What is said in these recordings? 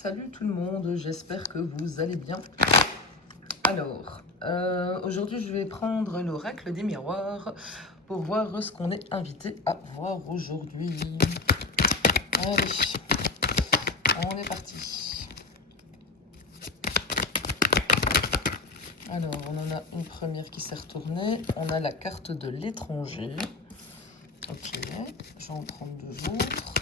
Salut tout le monde, j'espère que vous allez bien. Alors, aujourd'hui je vais prendre l'oracle des miroirs pour voir ce qu'on est invité à voir aujourd'hui. Allez, on est parti. Alors, on en a une première qui s'est retournée. On a la carte de l'étranger. Ok, je vais en prendre deux autres.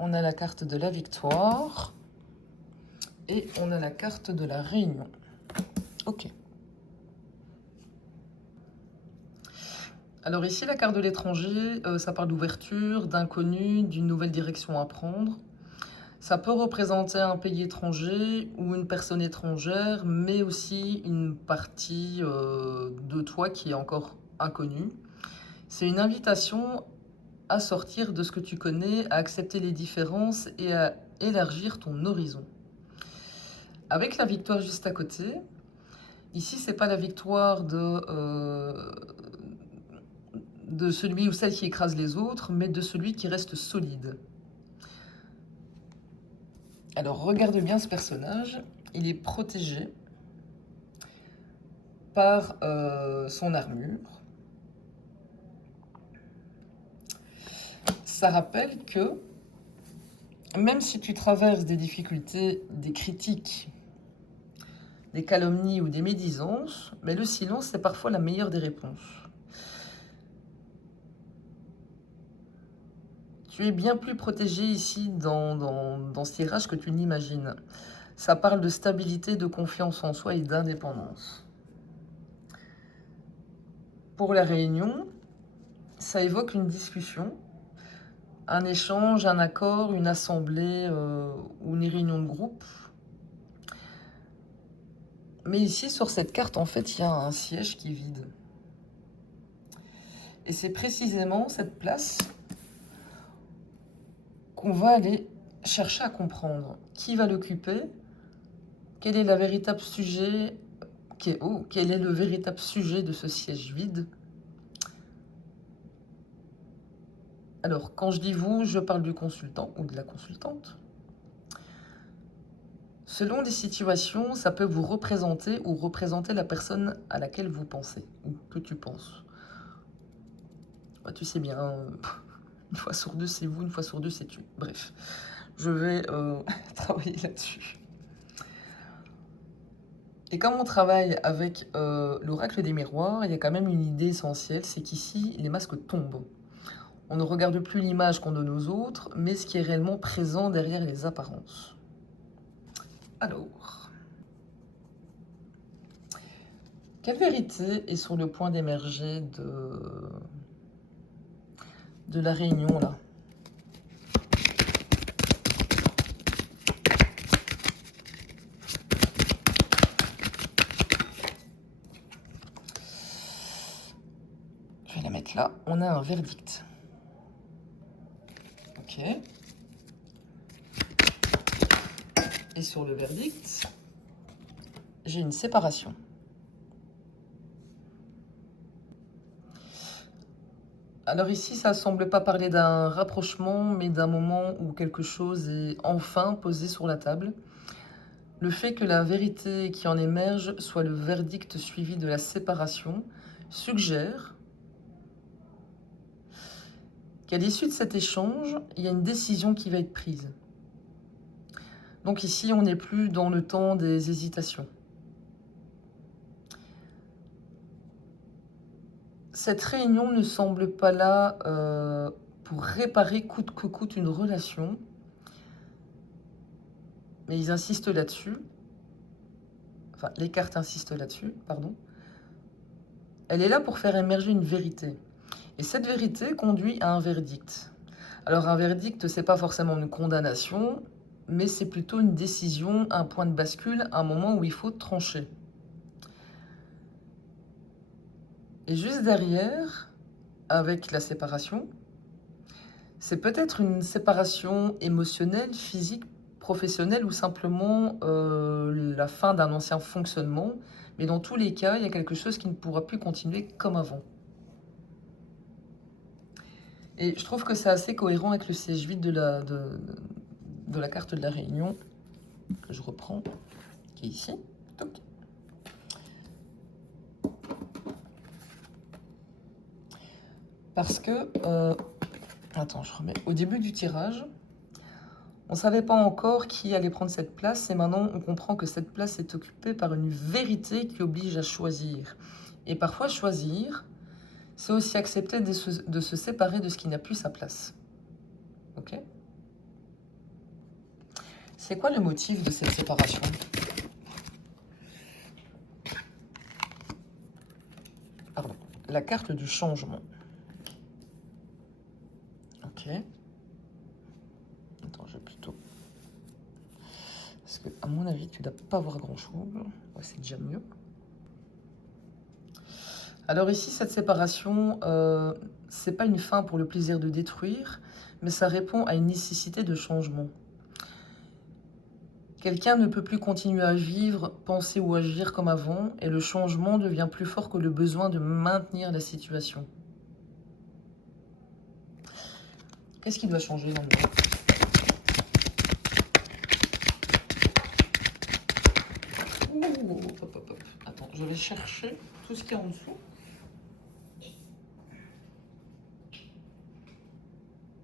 On a la carte de la victoire. Et on a la carte de la réunion. Ok. Alors ici, la carte de l'étranger, ça parle d'ouverture, d'inconnu, d'une nouvelle direction à prendre. Ça peut représenter un pays étranger ou une personne étrangère, mais aussi une partie de toi qui est encore inconnue. C'est une invitation à sortir de ce que tu connais, à accepter les différences et à élargir ton horizon. Avec la victoire juste à côté, ici, c'est pas la victoire de celui ou celle qui écrase les autres, mais de celui qui reste solide. Alors, regarde bien ce personnage. Il est protégé par son armure. Ça rappelle que même si tu traverses des difficultés, des critiques, des calomnies ou des médisances, mais le silence est parfois la meilleure des réponses. Tu es bien plus protégé ici dans ce tirage que tu n'imagines. Ça parle de stabilité, de confiance en soi et d'indépendance. Pour la réunion, ça évoque une discussion, un échange, un accord, une assemblée ou une réunion de groupe. Mais ici, sur cette carte, en fait, il y a un siège qui est vide. Et c'est précisément cette place qu'on va aller chercher à comprendre. Qui va l'occuper? Quel est le véritable sujet de ce siège vide? Alors, quand je dis vous, je parle du consultant ou de la consultante. Selon les situations, ça peut vous représenter ou représenter la personne à laquelle vous pensez ou que tu penses. Ouais, tu sais bien, une fois sur deux c'est vous, une fois sur deux c'est tu. Bref, je vais travailler là-dessus. Et comme on travaille avec l'oracle des miroirs, il y a quand même une idée essentielle, c'est qu'ici, les masques tombent. On ne regarde plus l'image qu'on donne aux autres, mais ce qui est réellement présent derrière les apparences. Alors, quelle vérité est sur le point d'émerger de la réunion là? Je vais la mettre là. On a un verdict. Ok. Et sur le verdict, j'ai une séparation. Alors ici, ça ne semble pas parler d'un rapprochement, mais d'un moment où quelque chose est enfin posé sur la table. Le fait que la vérité qui en émerge soit le verdict suivi de la séparation suggère qu'à l'issue de cet échange, il y a une décision qui va être prise. Donc ici, on n'est plus dans le temps des hésitations. Cette réunion ne semble pas là pour réparer coûte que coûte une relation, mais ils insistent là-dessus. Enfin, les cartes insistent là-dessus, pardon. Elle est là pour faire émerger une vérité. Et cette vérité conduit à un verdict. Alors un verdict, c'est pas forcément une condamnation, mais c'est plutôt une décision, un point de bascule, un moment où il faut trancher. Et juste derrière, avec la séparation, c'est peut-être une séparation émotionnelle, physique, professionnelle ou simplement la fin d'un ancien fonctionnement. Mais dans tous les cas, il y a quelque chose qui ne pourra plus continuer comme avant. Et je trouve que c'est assez cohérent avec le siège vide de la carte de la Réunion, que je reprends, qui est ici. Toc. Parce que, attends, je remets. Au début du tirage, on ne savait pas encore qui allait prendre cette place, et maintenant on comprend que cette place est occupée par une vérité qui oblige à choisir. Et parfois, choisir, c'est aussi accepter de se séparer de ce qui n'a plus sa place. Ok? C'est quoi le motif de cette séparation? Pardon. La carte du changement. Ok. Attends, je vais plutôt... Parce que, à mon avis, tu ne dois pas voir grand-chose. Ouais, c'est déjà mieux. Alors ici, cette séparation, c'est pas une fin pour le plaisir de détruire, mais ça répond à une nécessité de changement. Quelqu'un ne peut plus continuer à vivre, penser ou agir comme avant, et le changement devient plus fort que le besoin de maintenir la situation. Qu'est-ce qui doit changer dans le monde? Ouh, hop, hop, hop. Attends, je vais chercher tout ce qu'il y a en dessous.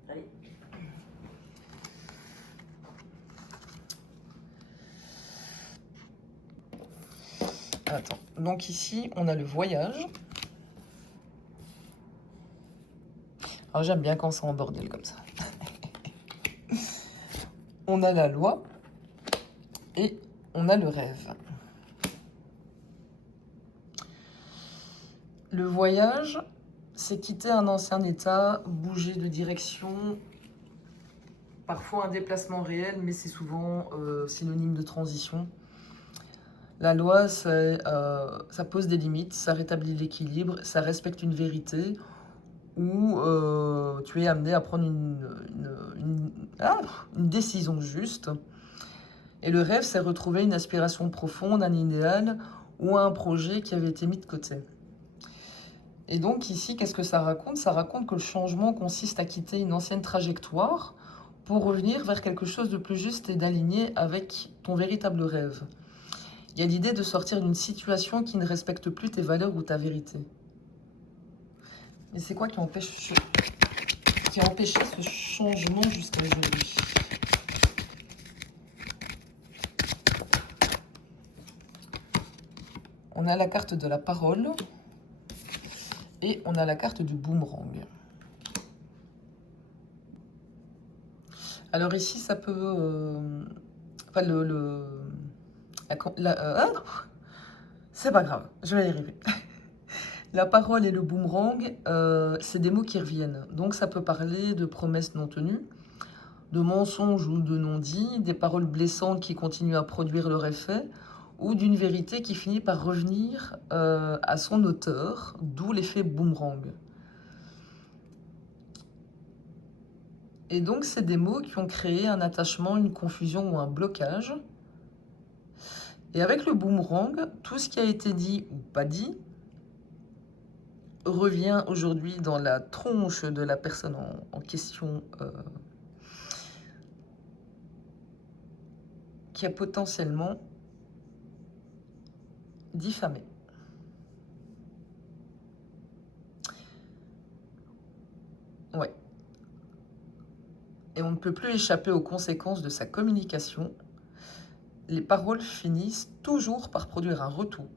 Allez. Attends, donc ici, on a le voyage. Alors j'aime bien quand c'est en bordel comme ça. On a la loi et on a le rêve. Le voyage, c'est quitter un ancien état, bouger de direction, parfois un déplacement réel, mais c'est souvent synonyme de transition. La loi, ça pose des limites, ça rétablit l'équilibre, ça respecte une vérité, où tu es amené à prendre une décision juste. Et le rêve, c'est retrouver une aspiration profonde, un idéal ou un projet qui avait été mis de côté. Et donc ici, qu'est-ce que ça raconte? Ça raconte que le changement consiste à quitter une ancienne trajectoire pour revenir vers quelque chose de plus juste et d'aligné avec ton véritable rêve. Il y a l'idée de sortir d'une situation qui ne respecte plus tes valeurs ou ta vérité. Mais c'est quoi qui a empêché ce changement jusqu'à aujourd'hui? On a la carte de la parole et on a la carte du boomerang. Alors ici, ça peut... c'est pas grave, je vais y arriver. La parole et le boomerang, c'est des mots qui reviennent. Donc ça peut parler de promesses non tenues, de mensonges ou de non-dits, des paroles blessantes qui continuent à produire leur effet, ou d'une vérité qui finit par revenir à son auteur, d'où l'effet boomerang. Et donc, c'est des mots qui ont créé un attachement, une confusion ou un blocage. Et avec le boomerang, tout ce qui a été dit ou pas dit revient aujourd'hui dans la tronche de la personne en question qui a potentiellement diffamé. Ouais. Et on ne peut plus échapper aux conséquences de sa communication. Les paroles finissent toujours par produire un retour.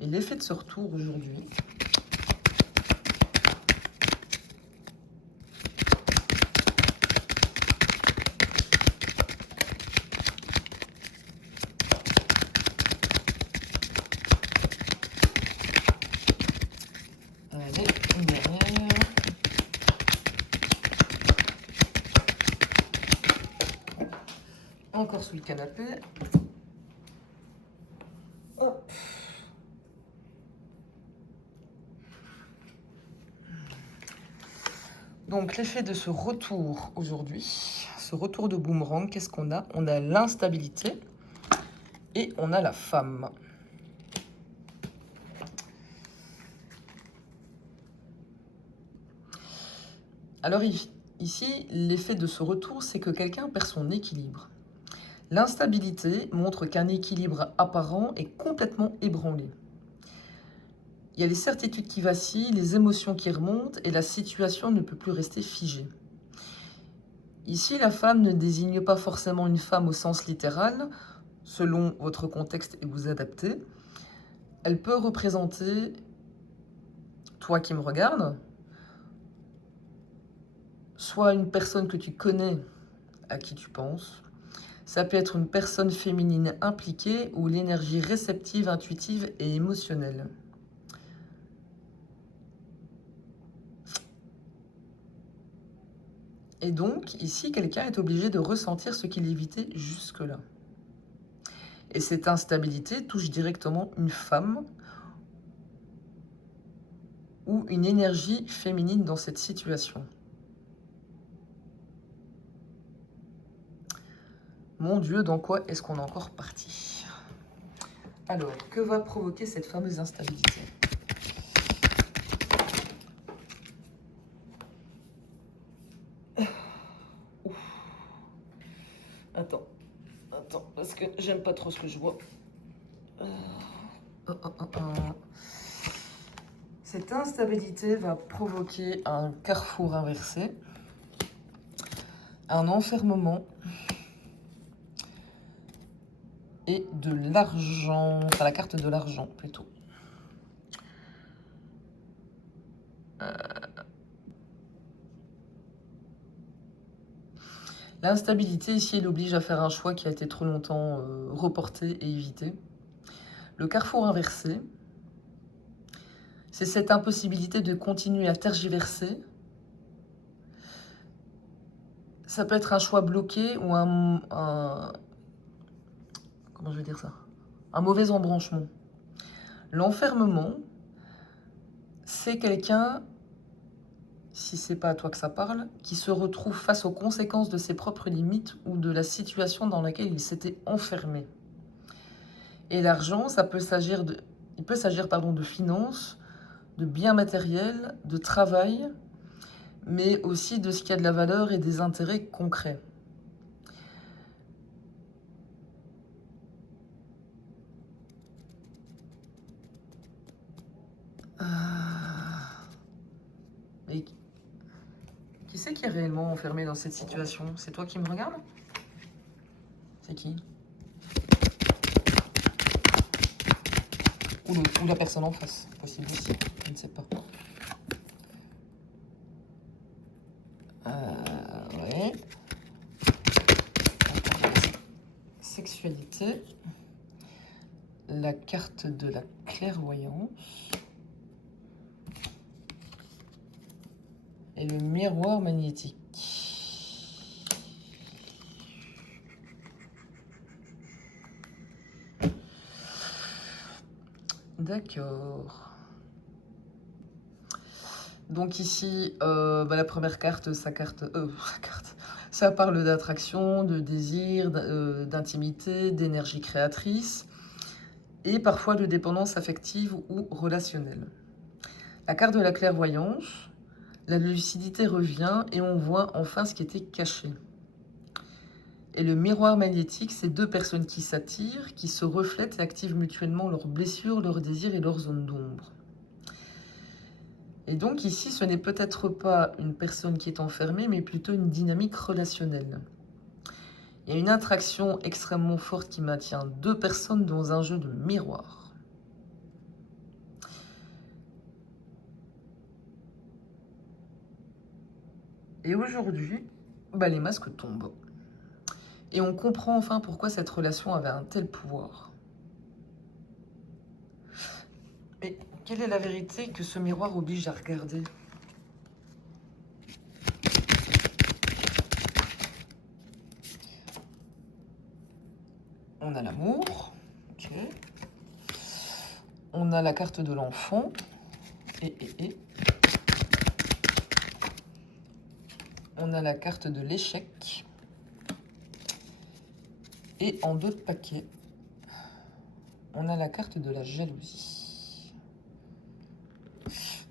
Et l'effet de ce retour aujourd'hui, allez, une dernière. Encore sous le canapé. Hop. Donc l'effet de ce retour aujourd'hui, ce retour de boomerang, qu'est-ce qu'on a? On a l'instabilité et on a la femme. Alors ici, l'effet de ce retour, c'est que quelqu'un perd son équilibre. L'instabilité montre qu'un équilibre apparent est complètement ébranlé. Il y a les certitudes qui vacillent, les émotions qui remontent et la situation ne peut plus rester figée. Ici, la femme ne désigne pas forcément une femme au sens littéral, selon votre contexte et vous adapter. Elle peut représenter toi qui me regardes, soit une personne que tu connais à qui tu penses. Ça peut être une personne féminine impliquée ou l'énergie réceptive, intuitive et émotionnelle. Et donc, ici, quelqu'un est obligé de ressentir ce qu'il évitait jusque-là. Et cette instabilité touche directement une femme ou une énergie féminine dans cette situation. Mon Dieu, dans quoi est-ce qu'on est encore parti? Alors, que va provoquer cette fameuse instabilité? Attends, parce que j'aime pas trop ce que je vois. Cette instabilité va provoquer un carrefour inversé, un enfermement et de l'argent, enfin la carte de l'argent plutôt. L'instabilité ici, elle oblige à faire un choix qui a été trop longtemps reporté et évité. Le carrefour inversé, c'est cette impossibilité de continuer à tergiverser. Ça peut être un choix bloqué ou comment je vais dire ça? Un mauvais embranchement. L'enfermement, c'est quelqu'un, si c'est pas à toi que ça parle, qui se retrouve face aux conséquences de ses propres limites ou de la situation dans laquelle il s'était enfermé. Et l'argent, il peut s'agir de finances, de biens matériels, de travail, mais aussi de ce qui a de la valeur et des intérêts concrets. Et qui c'est qui est réellement enfermé dans cette situation? C'est toi qui me regardes? C'est qui? Ou la personne en face, possible aussi, je ne sais pas. Ouais. Sexualité. La carte de la clairvoyance. Et le miroir magnétique. D'accord. Donc ici, la première carte, ça parle d'attraction, de désir, d'intimité, d'énergie créatrice et parfois de dépendance affective ou relationnelle. La carte de la clairvoyance, la lucidité revient et on voit enfin ce qui était caché. Et le miroir magnétique, c'est deux personnes qui s'attirent, qui se reflètent et activent mutuellement leurs blessures, leurs désirs et leurs zones d'ombre. Et donc ici, ce n'est peut-être pas une personne qui est enfermée, mais plutôt une dynamique relationnelle. Il y a une attraction extrêmement forte qui maintient deux personnes dans un jeu de miroir. Et aujourd'hui, les masques tombent. Et on comprend enfin pourquoi cette relation avait un tel pouvoir. Mais quelle est la vérité que ce miroir oblige à regarder? On a l'amour, ok. On a la carte de l'enfant, et. On a la carte de l'échec. Et en d'autres paquets, on a la carte de la jalousie.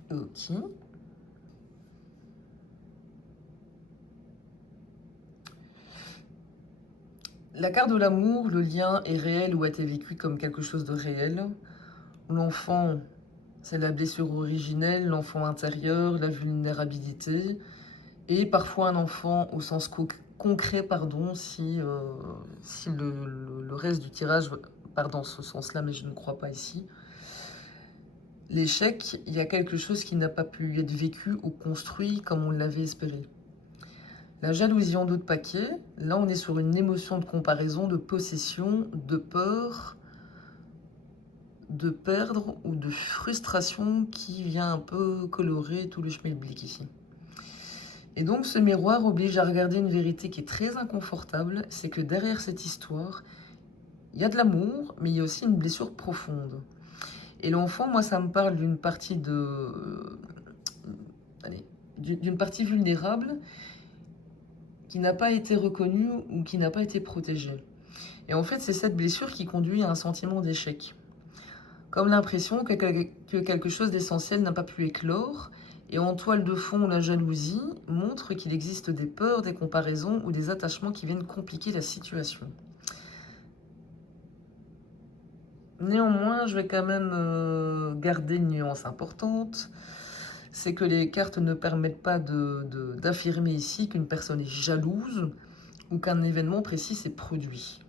Ok. La carte de l'amour, le lien est réel ou a été vécu comme quelque chose de réel. L'enfant, c'est la blessure originelle, l'enfant intérieur, la vulnérabilité. Et parfois un enfant au sens concret, pardon, si le reste du tirage part dans ce sens-là, mais je ne crois pas ici. L'échec, il y a quelque chose qui n'a pas pu être vécu ou construit comme on l'avait espéré. La jalousie en d'autres paquets, là on est sur une émotion de comparaison, de possession, de peur, de perdre ou de frustration qui vient un peu colorer tout le schmilblick ici. Et donc ce miroir oblige à regarder une vérité qui est très inconfortable, c'est que derrière cette histoire, il y a de l'amour, mais il y a aussi une blessure profonde. Et l'enfant, moi ça me parle d'une partie d'une partie vulnérable qui n'a pas été reconnue ou qui n'a pas été protégée. Et en fait, c'est cette blessure qui conduit à un sentiment d'échec. Comme l'impression que quelque chose d'essentiel n'a pas pu éclore, et en toile de fond, la jalousie montre qu'il existe des peurs, des comparaisons ou des attachements qui viennent compliquer la situation. Néanmoins, je vais quand même garder une nuance importante. C'est que les cartes ne permettent pas d'affirmer ici qu'une personne est jalouse ou qu'un événement précis s'est produit.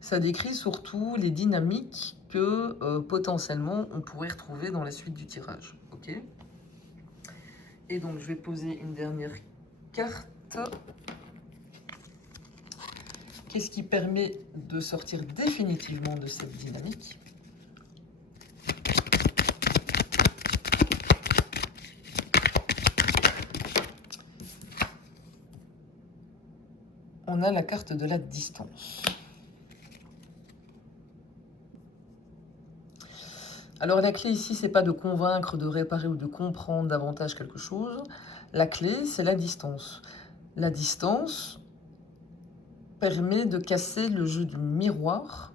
Ça décrit surtout les dynamiques que potentiellement on pourrait retrouver dans la suite du tirage. Ok. Et donc je vais poser une dernière carte. Qu'est-ce qui permet de sortir définitivement de cette dynamique ? On a la carte de la distance. Alors la clé ici, c'est pas de convaincre, de réparer ou de comprendre davantage quelque chose. La clé, c'est la distance. La distance permet de casser le jeu du miroir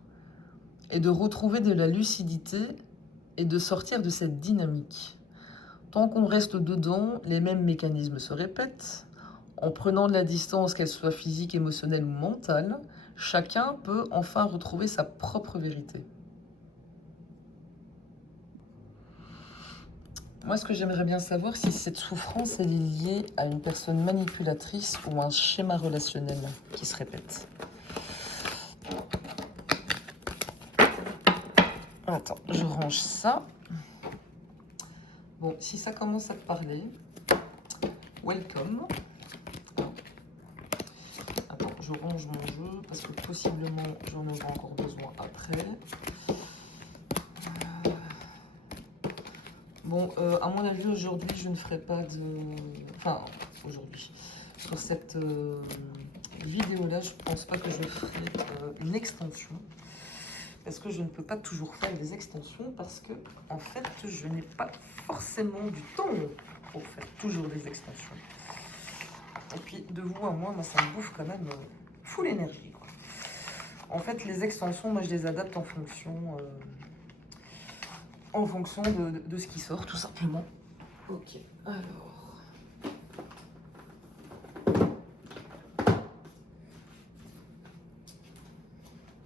et de retrouver de la lucidité et de sortir de cette dynamique. Tant qu'on reste dedans, les mêmes mécanismes se répètent. En prenant de la distance, qu'elle soit physique, émotionnelle ou mentale, chacun peut enfin retrouver sa propre vérité. Moi, ce que j'aimerais bien savoir, si cette souffrance elle est liée à une personne manipulatrice ou un schéma relationnel qui se répète. Attends, je range ça. Bon, si ça commence à te parler, welcome. Attends, je range mon jeu parce que possiblement j'en aurai encore besoin après. Bon, à mon avis, aujourd'hui, je ne ferai pas de... Enfin, aujourd'hui, sur cette vidéo-là, je pense pas que je ferai une extension. Parce que je ne peux pas toujours faire des extensions parce que, en fait, je n'ai pas forcément du temps pour faire toujours des extensions. Et puis, de vous à moi, ça me bouffe quand même full énergie, quoi. En fait, les extensions, moi, je les adapte en fonction de ce qui sort, tout simplement. Ok, alors...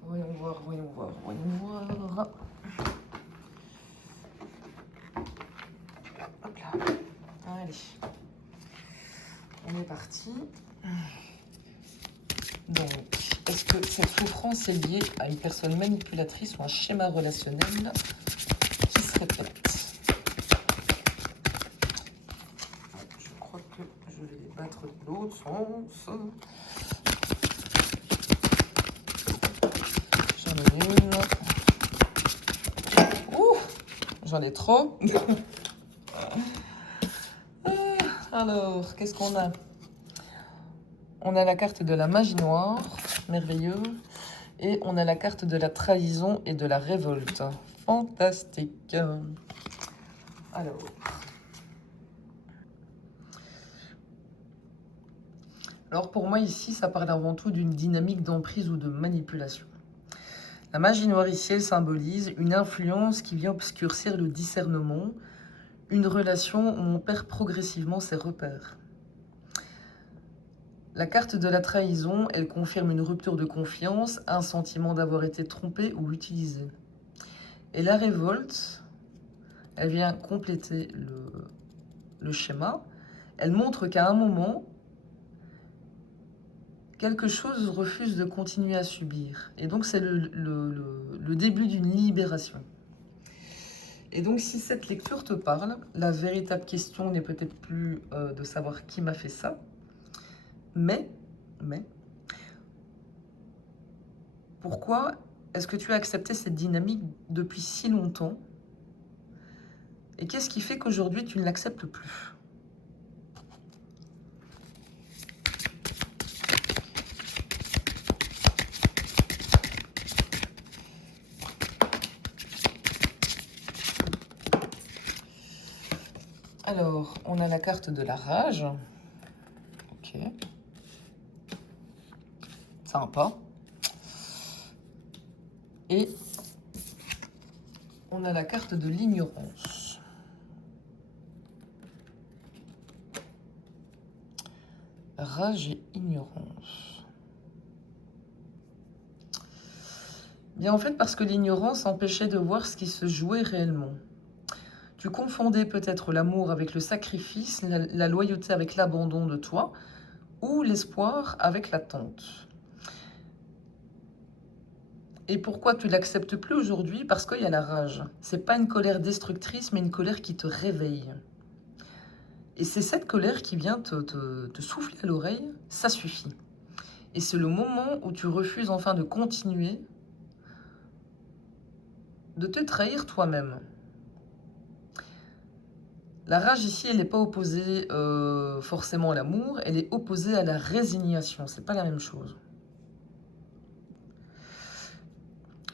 Voyons voir. Hop là. Allez. On est parti. Donc, est-ce que cette souffrance est liée à une personne manipulatrice ou un schéma relationnel qui se répète? Je crois que je vais les battre de l'autre sens. J'en ai une. Ouh, j'en ai trop. Alors, qu'est-ce qu'on a? On a la carte de la magie noire, merveilleux. Et on a la carte de la trahison et de la révolte. Fantastique. Alors pour moi ici, ça parle avant tout d'une dynamique d'emprise ou de manipulation. La magie noire ici, elle symbolise une influence qui vient obscurcir le discernement, une relation où on perd progressivement ses repères. La carte de la trahison, elle confirme une rupture de confiance, un sentiment d'avoir été trompé ou utilisé. Et la révolte, elle vient compléter le schéma. Elle montre qu'à un moment, quelque chose refuse de continuer à subir. Et donc, c'est le début d'une libération. Et donc, si cette lecture te parle, la véritable question n'est peut-être plus de savoir qui m'a fait ça, mais, pourquoi est-ce que tu as accepté cette dynamique depuis si longtemps? Et qu'est-ce qui fait qu'aujourd'hui, tu ne l'acceptes plus? Alors, on a la carte de la rage. Ok. Sympa. Et on a la carte de l'ignorance. Rage et ignorance. Bien, en fait, parce que l'ignorance empêchait de voir ce qui se jouait réellement. Tu confondais peut-être l'amour avec le sacrifice, la loyauté avec l'abandon de toi, ou l'espoir avec l'attente. Et pourquoi tu l'acceptes plus aujourd'hui? Parce qu'il y a la rage. C'est pas une colère destructrice, mais une colère qui te réveille. Et c'est cette colère qui vient te souffler à l'oreille, ça suffit. Et c'est le moment où tu refuses enfin de continuer de te trahir toi-même. La rage ici, elle n'est pas opposée forcément à l'amour, elle est opposée à la résignation. C'est pas la même chose.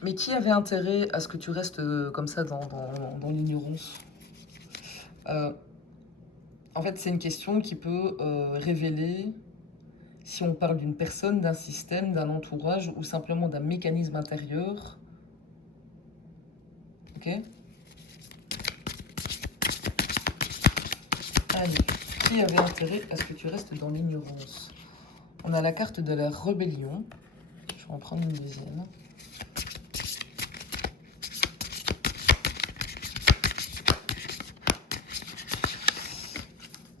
Mais qui avait intérêt à ce que tu restes comme ça dans l'ignorance? En fait, c'est une question qui peut révéler si on parle d'une personne, d'un système, d'un entourage ou simplement d'un mécanisme intérieur. Ok? Allez, qui avait intérêt à ce que tu restes dans l'ignorance? On a la carte de la rébellion. Je vais en prendre une deuxième.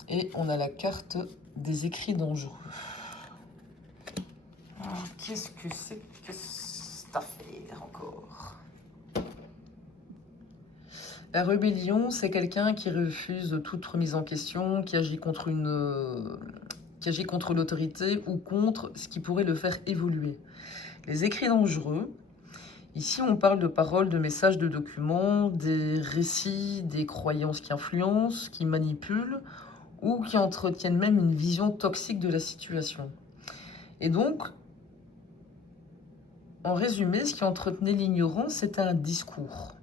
Et on a la carte des écrits dangereux. Qu'est-ce que c'est que cette affaire encore? La rébellion, c'est quelqu'un qui refuse toute remise en question, qui agit contre l'autorité ou contre ce qui pourrait le faire évoluer. Les écrits dangereux, ici on parle de paroles, de messages, de documents, des récits, des croyances qui influencent, qui manipulent ou qui entretiennent même une vision toxique de la situation. Et donc, en résumé, ce qui entretenait l'ignorance, c'était un discours.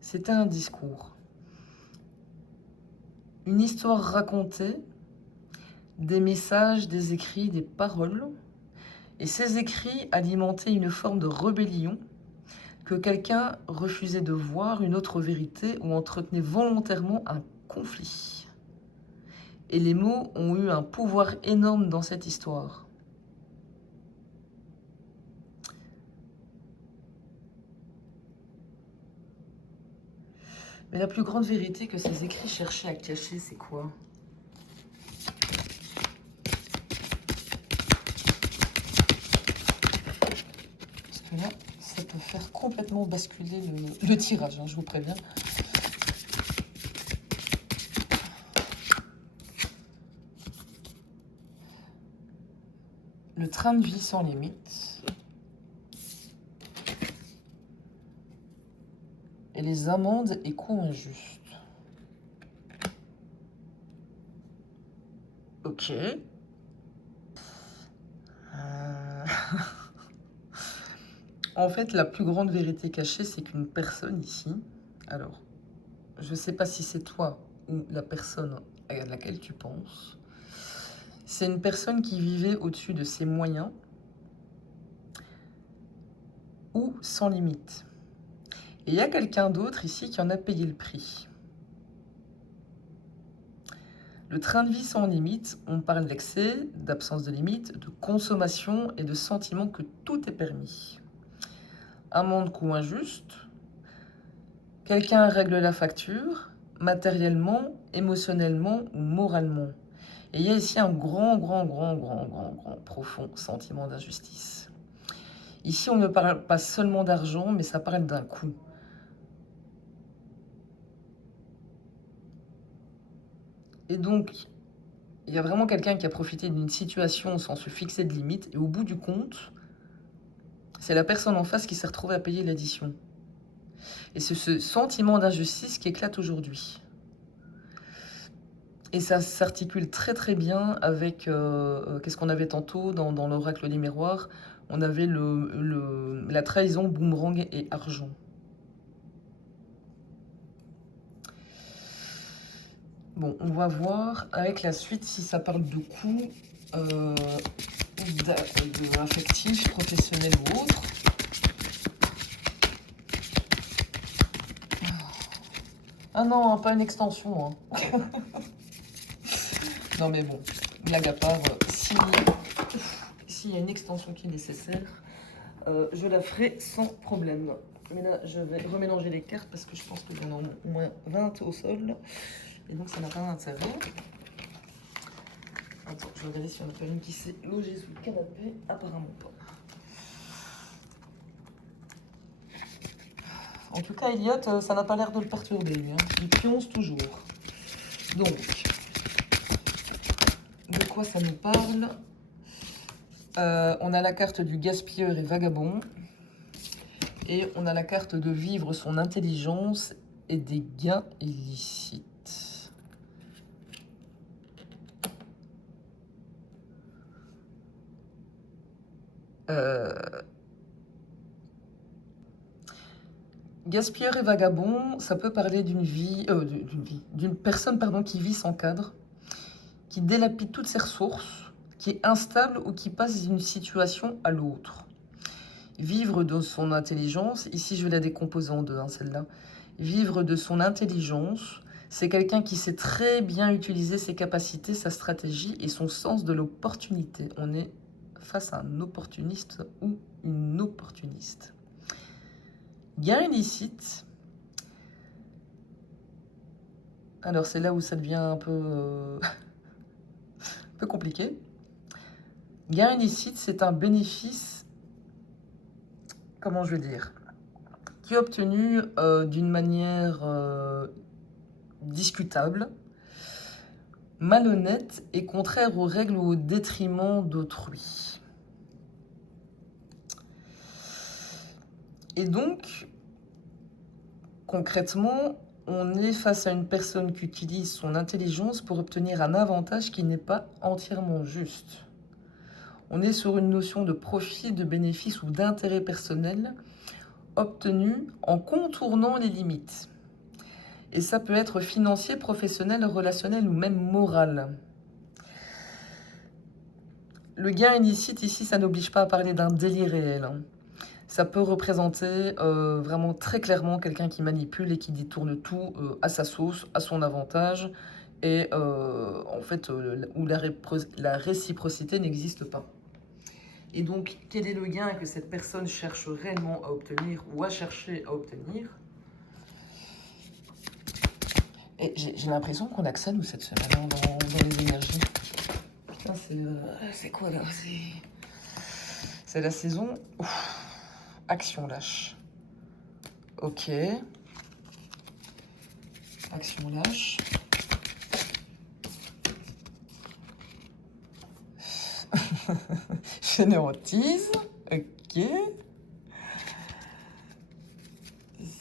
C'était un discours. Une histoire racontée, des messages, des écrits, des paroles. Et ces écrits alimentaient une forme de rébellion que quelqu'un refusait de voir une autre vérité ou entretenait volontairement un conflit. Et les mots ont eu un pouvoir énorme dans cette histoire. Mais la plus grande vérité que ces écrits cherchaient à cacher, c'est quoi? Parce que là, ça peut faire complètement basculer le tirage, hein, je vous préviens. Le train de vie sans limite. Et les amendes et coûts injustes. Ok. En fait, la plus grande vérité cachée, c'est qu'une personne ici, alors, je ne sais pas si c'est toi ou la personne à laquelle tu penses, c'est une personne qui vivait au-dessus de ses moyens ou sans limite. Et il y a quelqu'un d'autre ici qui en a payé le prix. Le train de vie sans limite, on parle d'excès, d'absence de limite, de consommation et de sentiment que tout est permis. Un monde coût injuste, quelqu'un règle la facture, matériellement, émotionnellement ou moralement. Et il y a ici un grand, profond sentiment d'injustice. Ici, on ne parle pas seulement d'argent, mais ça parle d'un coût. Et donc, il y a vraiment quelqu'un qui a profité d'une situation sans se fixer de limite, et au bout du compte, c'est la personne en face qui s'est retrouvée à payer l'addition. Et c'est ce sentiment d'injustice qui éclate aujourd'hui. Et ça s'articule très bien avec qu'est-ce qu'on avait tantôt dans l'oracle des miroirs. On avait la trahison, boomerang et argent. Bon, on va voir avec la suite si ça parle de coups affectifs, professionnels ou autres. Ah non, pas une extension. Hein. Non mais bon, blague à part, s'il y a une extension qui est nécessaire, je la ferai sans problème. Mais là, je vais remélanger les cartes parce que je pense qu'il y en a au moins 20 au sol. Et donc, ça n'a pas d'intérêt. Attends, je vais regarder s'il n'y en a pas une qui s'est logée sous le canapé. Apparemment pas. En tout cas, Elliot, ça n'a pas l'air de le perturber. Hein. Il pionce toujours. Donc, de quoi ça nous parle? On a la carte du gaspilleur et vagabond. Et on a la carte de vivre son intelligence et des gains illicites. Gaspilleur et vagabond, ça peut parler d'une personne qui vit sans cadre, qui délapide toutes ses ressources, qui est instable ou qui passe d'une situation à l'autre. Vivre de son intelligence, ici je vais la décomposer en deux, celle-là. Vivre de son intelligence, c'est quelqu'un qui sait très bien utiliser ses capacités, sa stratégie et son sens de l'opportunité. On est face à un opportuniste ou une opportuniste. Gain illicite. Alors c'est là où ça devient un peu compliqué. Gain illicite, c'est un bénéfice, comment je vais dire, qui est obtenu d'une manière discutable, malhonnête et contraire aux règles ou au détriment d'autrui. Et donc, concrètement, on est face à une personne qui utilise son intelligence pour obtenir un avantage qui n'est pas entièrement juste. On est sur une notion de profit, de bénéfice ou d'intérêt personnel obtenu en contournant les limites. Et ça peut être financier, professionnel, relationnel ou même moral. Le gain illicite ici, ça n'oblige pas à parler d'un délit réel. Ça peut représenter vraiment très clairement quelqu'un qui manipule et qui détourne tout à sa sauce, à son avantage, et en fait où la réciprocité n'existe pas. Et donc, quel est le gain que cette personne cherche réellement à obtenir ou à chercher à obtenir? Et j'ai l'impression qu'on a que ça, nous, cette semaine, dans les énergies. Putain, c'est quoi, là? C'est la saison... Ouf. Action lâche. Ok. Action lâche. Générotise. Ok.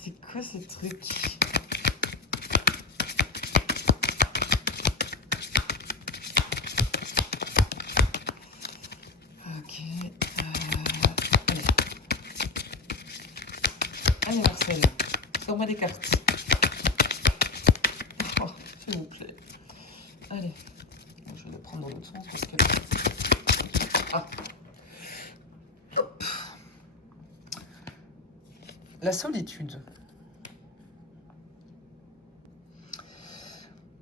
C'est quoi ce truc? Ok. Allez. Allez, Marcel. Sors-moi des cartes. Oh, s'il vous plaît. Allez. Bon, je vais le prendre dans l'autre sens parce que... Ah. Hop. La solitude.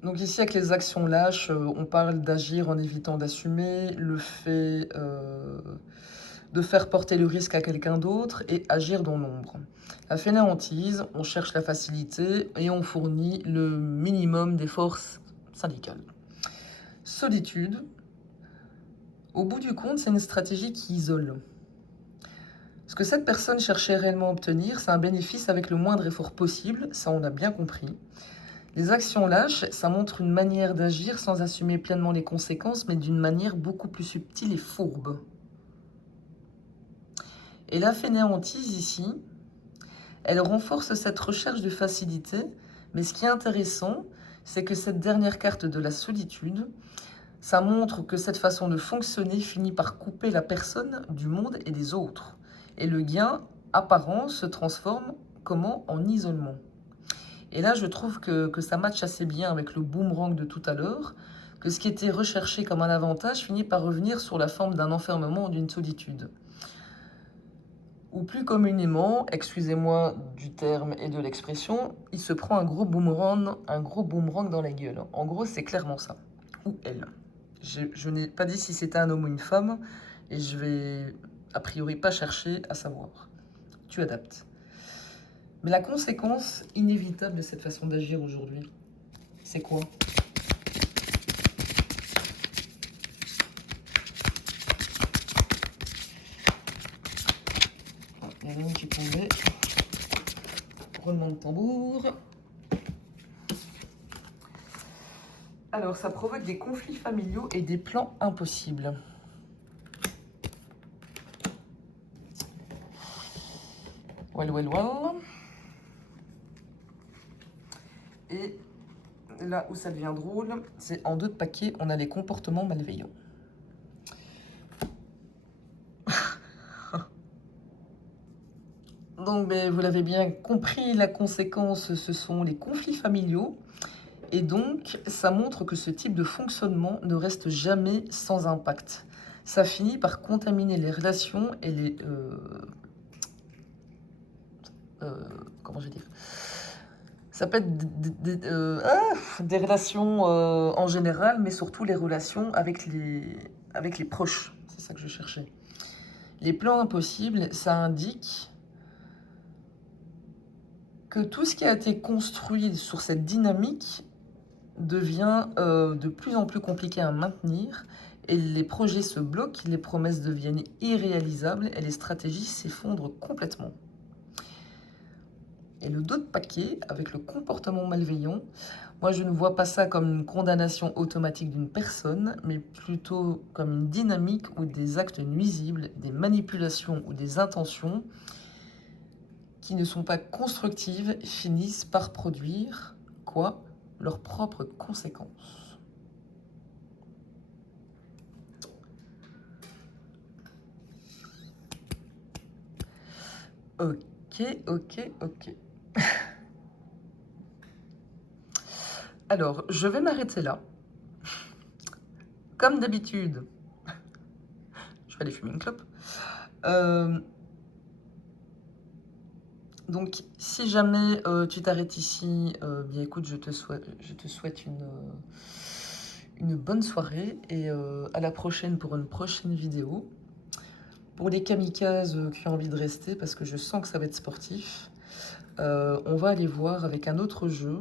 Donc ici, avec les actions lâches, on parle d'agir en évitant d'assumer, le fait de faire porter le risque à quelqu'un d'autre et agir dans l'ombre. La fainéantise, on cherche la facilité et on fournit le minimum des forces syndicales. Solitude, au bout du compte, c'est une stratégie qui isole. Ce que cette personne cherchait réellement à obtenir, c'est un bénéfice avec le moindre effort possible, ça on a bien compris. Les actions lâches, ça montre une manière d'agir sans assumer pleinement les conséquences, mais d'une manière beaucoup plus subtile et fourbe. Et la fainéantise ici, elle renforce cette recherche de facilité, mais ce qui est intéressant, c'est que cette dernière carte de la solitude, ça montre que cette façon de fonctionner finit par couper la personne du monde et des autres. Et le gain apparent se transforme comment? En isolement. Et là, je trouve que ça matche assez bien avec le boomerang de tout à l'heure, que ce qui était recherché comme un avantage finit par revenir sur la forme d'un enfermement ou d'une solitude. Ou plus communément, excusez-moi du terme et de l'expression, il se prend un gros boomerang dans la gueule. En gros, c'est clairement ça. Ou elle. Je n'ai pas dit si c'était un homme ou une femme, et je vais a priori pas chercher à savoir. Tu adaptes. Mais la conséquence inévitable de cette façon d'agir aujourd'hui, c'est quoi? Il y en a une qui tombait. Roulement de tambour. Alors, ça provoque des conflits familiaux et des plans impossibles. Well, well, well. Et là où ça devient drôle, c'est en 2 paquets, on a les comportements malveillants. Donc, vous l'avez bien compris, la conséquence, ce sont les conflits familiaux. Et donc, ça montre que ce type de fonctionnement ne reste jamais sans impact. Ça finit par contaminer les relations et les... comment je vais dire? Ça peut être des relations en général, mais surtout les relations avec les proches. C'est ça que je cherchais. Les plans impossibles, ça indique que tout ce qui a été construit sur cette dynamique devient de plus en plus compliqué à maintenir et les projets se bloquent, les promesses deviennent irréalisables et les stratégies s'effondrent complètement. Et le dos de paquet, avec le comportement malveillant, moi je ne vois pas ça comme une condamnation automatique d'une personne, mais plutôt comme une dynamique où des actes nuisibles, des manipulations ou des intentions qui ne sont pas constructives finissent par produire quoi? Leurs propres conséquences. Ok. Alors, je vais m'arrêter là. Comme d'habitude, je vais aller fumer une clope. Donc, si jamais tu t'arrêtes ici, bien écoute, je te souhaite une bonne soirée et à la prochaine pour une prochaine vidéo. Pour les kamikazes qui ont envie de rester, parce que je sens que ça va être sportif, on va aller voir avec un autre jeu.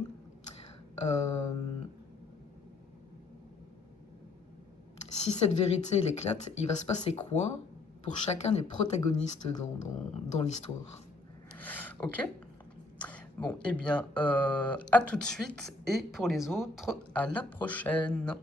Si cette vérité elle éclate, il va se passer quoi pour chacun des protagonistes dans l'histoire? Ok? Bon, eh bien, à tout de suite et pour les autres, à la prochaine.